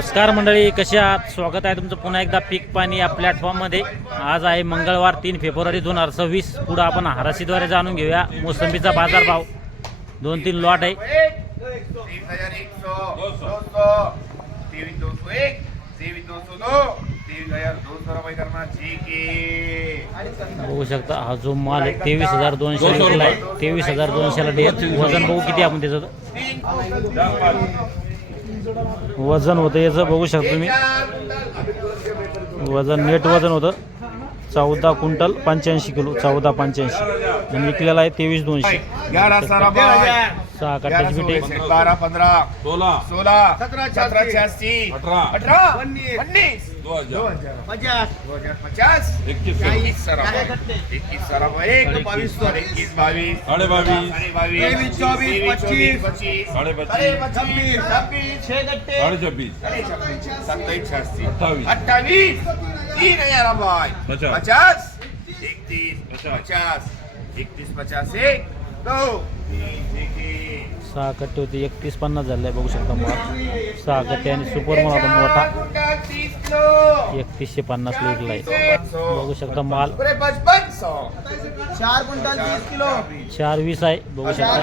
नमस्कार मंडळी, कसे आहात? स्वागत आहे तुमचं पुन्हा एकदा पीक पाणी या प्लॅटफॉर्ममध्ये। आज आहे मंगळवार 3 फेब्रुवारी 2026। पुढे आपण हराशीद्वारे जाणून घेऊया मोसंबीचा बाजारभाव। 2-3 लॉट आहे। बघू शकता हा जो माल आहे 23,200 विकला आहे। 23,200 ला डेट। वजन बघू किती आपण त्याचं वजन होतं याचं बघू शकता तुम्ही। वजन नेट वजन होतं 14 क्विंटल 85 किलो 1485 आणि विकलेला आहे 23,200। 6 कट्ट्याची पिठे 12 15 16 16 17 17 86 18 18 19 2050 2050 21 सराबा 21 सराबा 22 22 21 22 22 23 24 25 25 26 6 गट्टे 26 27 86 28 3000 रुपये 50 31 50 31 50 1 2 6 कट्टे होते 3150 झाले बघू शकता माल। 6 कट्टे आणि सुपर माल होता मोठा 3150 विकला आहे बघू शकता माल। 4 क्विंटल 30 किलो 420 आहे बघू शकता।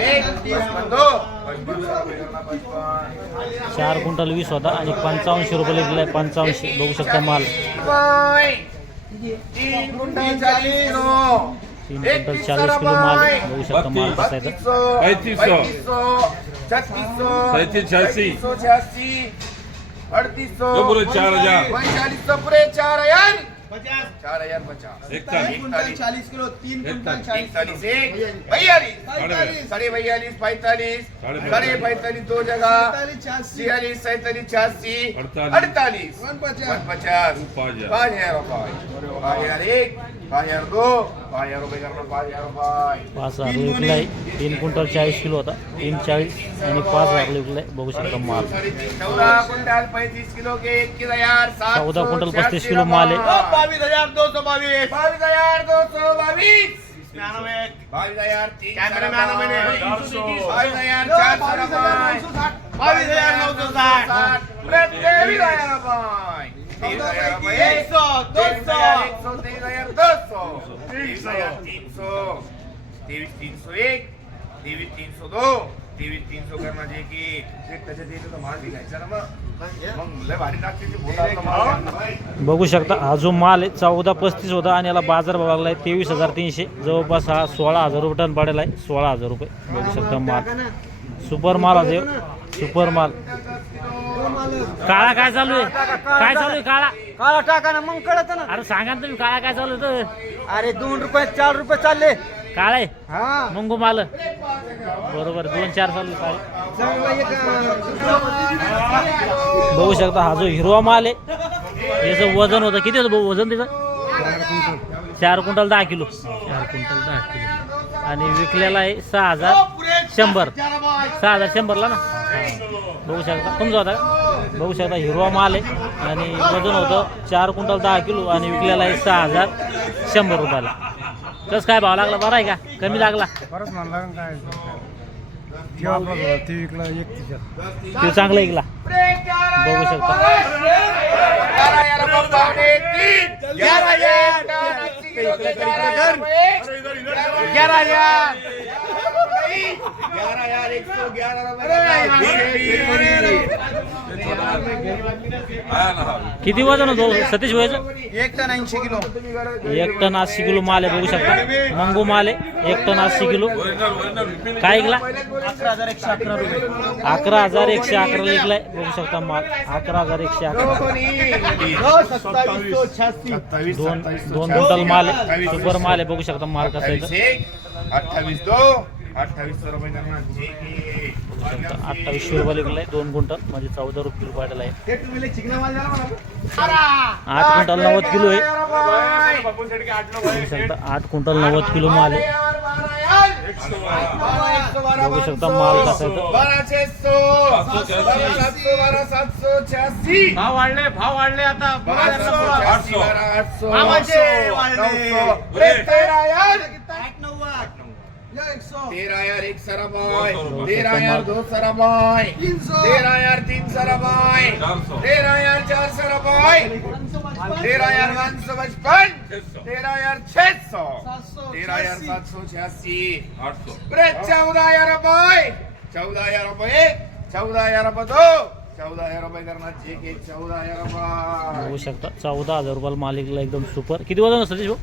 4 क्विंटल 20 होता आणि 85 रुपये विकला आहे 85 बघू शकता माल। 3 क्विंटल 40 किलो 3 क्विंटल 40 किलो माल बघू शकता माल कसा आहे। 3500 3600 37 86 3800 पूरे 4000 4500 पूरे 4000 4050 40 किलो 3 क्विंटल 40 एक 42 साढ़े 42 45 साढ़े 45 दो जगह 46 47 86 48 50 5000 रुपये 5000 दो 5000 रुपये करना 5000 रुपये 5000 विकला आहे। 3 क्विंटल 40 किलो होता 340 आणि 5000 विकला आहे बघू शकता माल। 14 क्विंटल 35 किलो के 21000 14 क्विंटल 35 किलो माल है। 22222 22222 22000 कैमरामैन मैंने 22000 460 22000 रुपये 100 200 300 2301 2302 2300 करना जे की त्याच्या देतो तर माल विकायचा ना मग लय भारी टाकते बोलतो बघू शकता हा जो माल आहे 1435 होता आणि याला बाजार भाव लागला आहे 23,300 जवळपास हा 16,000 रुपये टन पडेल आहे 16,000 रुपये बघू शकता माल। सुपर माल आहे सुपर माल। काळा काय चालू आहे? काय चालू आहे? काळा काळा टाका ना मग कळत ना। अरे सांगा ना तुम्ही काळा काय चालू आहे? अरे 2 रुपये 4 रुपये चालले काळा आहे हा मंगू माल बरोबर 2-4 चालू काळे बघू शकता हा जो हिरवा माल आहे याचं वजन होतं किती होतं भाऊ वजन त्याचं? 4 क्विंटल 10 किलो 4 क्विंटल 10 किलो आणि विकलेला आहे 6100 6100 ला ना बघू शकता तुमचा होता का? बघू शकता हिरवा माल आहे आणि वजन होतं 4 क्विंटल 10 किलो आणि विकलेला आहे 6100 रुपयाला। कसं काय भाव लागला? बरा आहे का कमी लागला? परत म्हणला काय ते विकला 31 ते चांगला ऐकला बघू शकता। 11 किती वजन होतो सतीश व्हायचं? 1 टन 80 किलो 1 टन 80 किलो माल आहे बघू शकता। मंगू माल आहे 1 टन 80 किलो काय ऐकला? 11,111 रुपये 11,111 लिखलाय बघू शकता माल 11,111 दोन क्विंटल माल आहे सुपर माल आहे बघू शकता माल कसा आहे 28 2 2800 रुपये करना जे की 2800 रुपये लिखलाय 2 क्विंटल म्हणजे 14 रुपये पडला आहे। 8 क्विंटल 90 किलो आहे बघू शकता 8 क्विंटल 90 किलो माल आहे बघू शकता माल कसा आहे 12,700 भाव वाढले आता 800 13,000 एक सराबाई 13,000 2 सराबाई 13,000 3 सराबाई 13,400 रुपये, 13,155, 13,600, 13,786, 14,000 रुपये, 14,000 रुपये, 14,000 रुपये दो, 14,000 रुपये करणार चेक एक 14,000 रुपये. बघू शकता 14,000 रुपयाला मालिकला एकदम सुपर. किती वजन असतं सतीश भाऊ?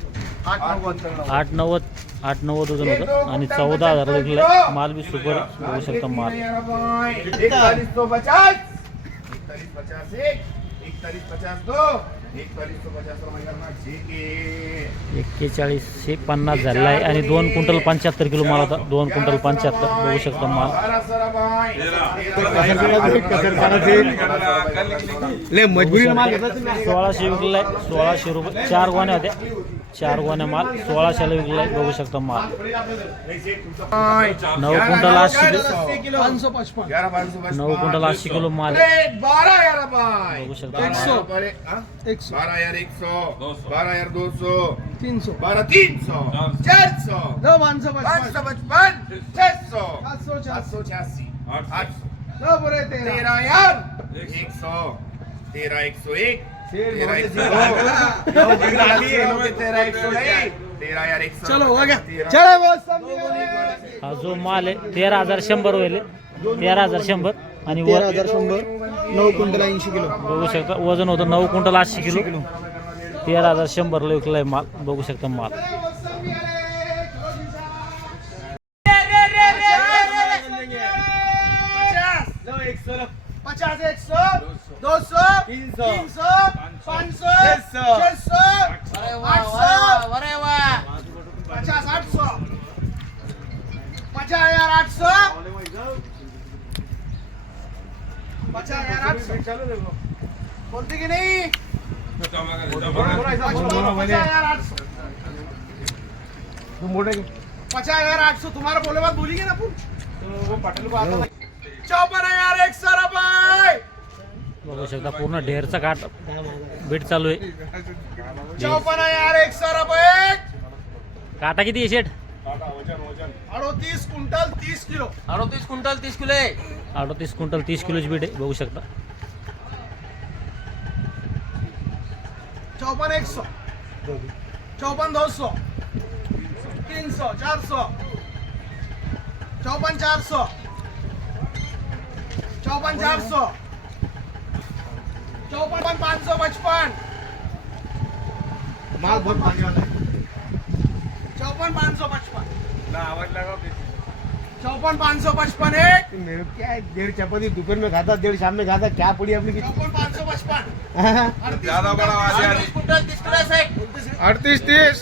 890 वजन होतं आणि 14,000 विकलं माल बी सुपर. बघू शकता माल 41,50, 41,50 एक, 41,50 दो, 41,50 रुपये करणार चेक एक. 41,50 झालेला आहे आणि 2 क्विंटल 75 किलो माल होता. 2 क्विंटल 75 बघू शकता माल. 1200 मजबुरी माल घेतला 1600 विकलाय. 1600 रुपये 4 गोण्या होत्या. 4 गोण्या माल 1600 ला विकलाय. बघू शकता माल 9 क्विंटल 80 किलो 9 क्विंटल 80 किलो माल 12,000 रुपये. बघू शकता 12,000 100, 12,200, 12,300, 400, 555, 600, 786, 800, 13,000, 100, 13,101, 13,101, चलो हो गया. 13,100. हा जो माल आहे 13,100 होईल. 13,100 आणि 13,100 9 क्विंटल 80 किलो. बघू शकता वजन होतं 9 क्विंटल 80 किलो. 13,100 ला विकलाय माल. बघू शकता माल 50, 100, 200, 300, 500, 600, 800, 50, 800, 50,800, 50,800 बोलते की नाही? 50,800 तुम्हारा बोले बात बोलेंगे ना पूछ. 54,100 रुपये. बघू शकता पूर्ण ढेरचा काट बीट चालू आहे. 54,100 रुपये. काटा किती आहे शेठ? 38 क्विंटल 30 किलो. 38 क्विंटल 30 किलोची बीट आहे. बघू शकता 54,100, 54,200, 300, 400, 54,400, 54,400, 54,555. माल बहुत भारी वाला है. 54,555. 54,555 एक. क्या है, 1.5 चपाती दोपहर में खाता, 1.5 शाम में खाता, क्या पड़ी अपनी 54,555. ज्यादा बड़ा आवाज है. 38 क्विंटल 30 किलो से. 38-30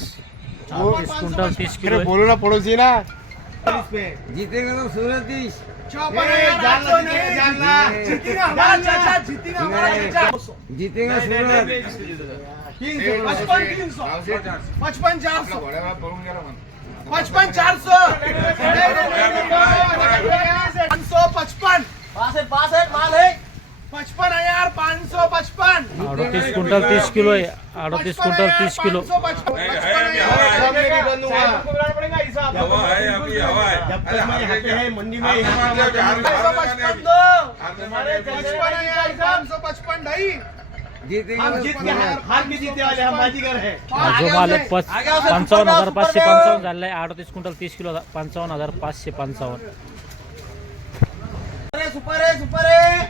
38 क्विंटल 30 किलो आहे. बोलो ना पड़ोसी ना. जीतेगा तो सूरज 30. जीतेगा हमारा चाचा, जीतेगा हमारा चाचा. जीतेगा सूरज. 55,300, 55,400, घोड्यावर पळून गेला म्हणून. 55,400, 555, 55,555. 38 क्विंटल 30 किलो आहे. 38 क्विंटल 30 किलो. सब में भी बनूंगा. हवा है अभी हवा है. जब तक मैं यहाँ पे है मंडी में यहाँ पे 55 ढाई. जीतेगा हम जीत के हार के जीते वाले हम बाजीगर है. हा जो माल आहे 55,555 झालेला आहे. 38 क्विंटल 30 किलो 55,555. सुपर है 43,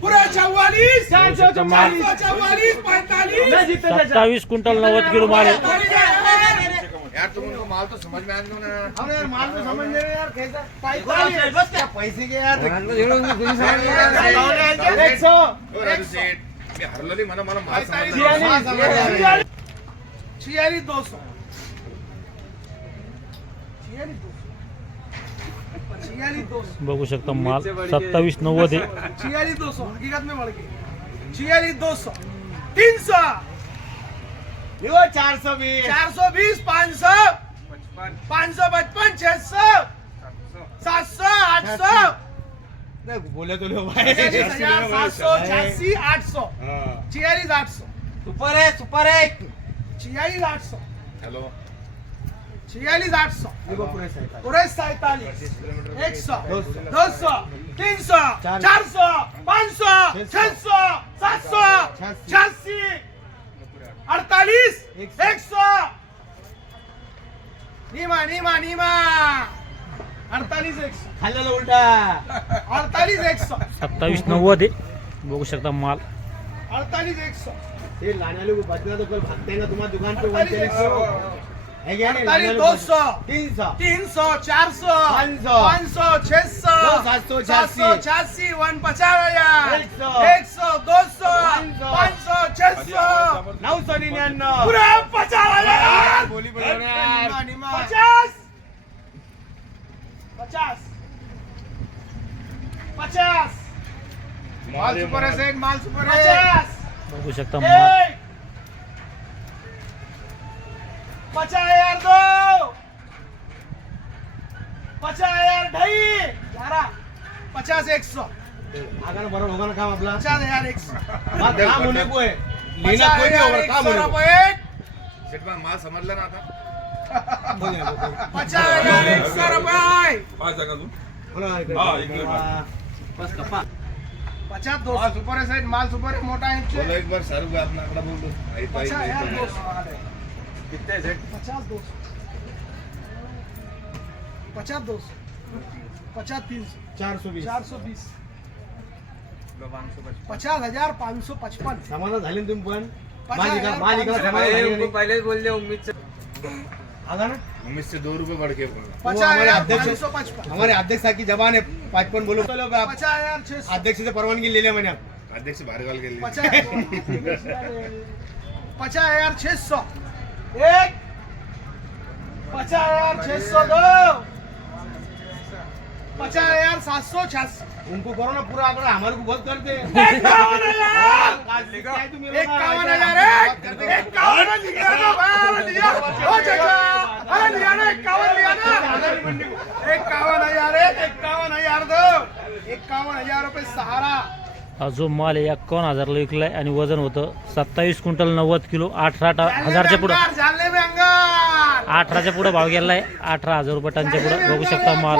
पूरा 44, 444, 45. 27 क्विंटल 90 किलो माल आहे. यार तुम उनको माल तो समझ में आ दो ना. हम यार माल में समझ नहीं यार कैसा. 45 पैसे के यार 100, मी हरलेली म्हणा मला माल 46,200, 46,200, बघू शकता माल 27,90 आहे. 46,200 हकीकत में बढ़ गई. 46,200, 300, 420, 500, 555, 600, 700, 800, बोले तो लो भाई. 786, 800, 46,800, सुपर है 46,800, हॅलो 46,800, पूरे 47, 100, 200, 300 400 500 600 700 86 48 100 नीमा 48 100 खाल्लेला उलटा 48 100 2790 आहे बघू शकता माल 48 100 ये लाने वाले को बचना तो कल भागते हैं ना तुम्हारे दुकान पे 140 है क्या नहीं 48 200 300 300 400 500 500 600 700 786 150 100 100 200 500 600 999 पूरा 50,000 बोली बोलो ना यार 50 माल सुपर है सेठ माल सुपर है 50 बघू शकता माल 50,000 दो 50,000 ढाई 50 100 आगा ना बरोबर होगा ना काम आपला 50,000 100 बात काम होने को है लेना कोई नहीं होगा काम होने को शेठ बा, माल समजला ना आता 50,000 100 रुपये बोला बस कपा 50 200 सुपर है सेठ माल सुपर है मोटा है बोलो एक बार शाहरुख भाई अपना आंकड़ा बोल दो 50,000 200 कितने सेठ 50 200 50 200 50 300 420 420 50,555 समाधान झाले ना तुम्ही पण 50,000 मालिका समाधान झाले नाही. पहले बोल दिया उम्मीद से आगा ना उम्मीद से 2 रुपए बढ़ के बोलो वो हमारे 50,555 हमारे अध्यक्ष की जबान है 55 बोलो चलो आप 50,600 अध्यक्ष से परवानगी ले लिया मैंने आप अध्यक्ष बाहर गाल के लिए 50,600 एक 50,600 दो 50,786 उनको करो ना पूरा आंकड़ा हमारे को बहुत करते हैं 51,000 51,000 रुपये सहारा हा जो माल आहे 51,000 ला विकलाय आणि वजन होतं 27 क्विंटल 90 किलो 18,000च्या पुढं जानले में अंगार 18च्या पुढं भाव गेलाय 18,000 रुपये टनच्या पुढं बघू शकता माल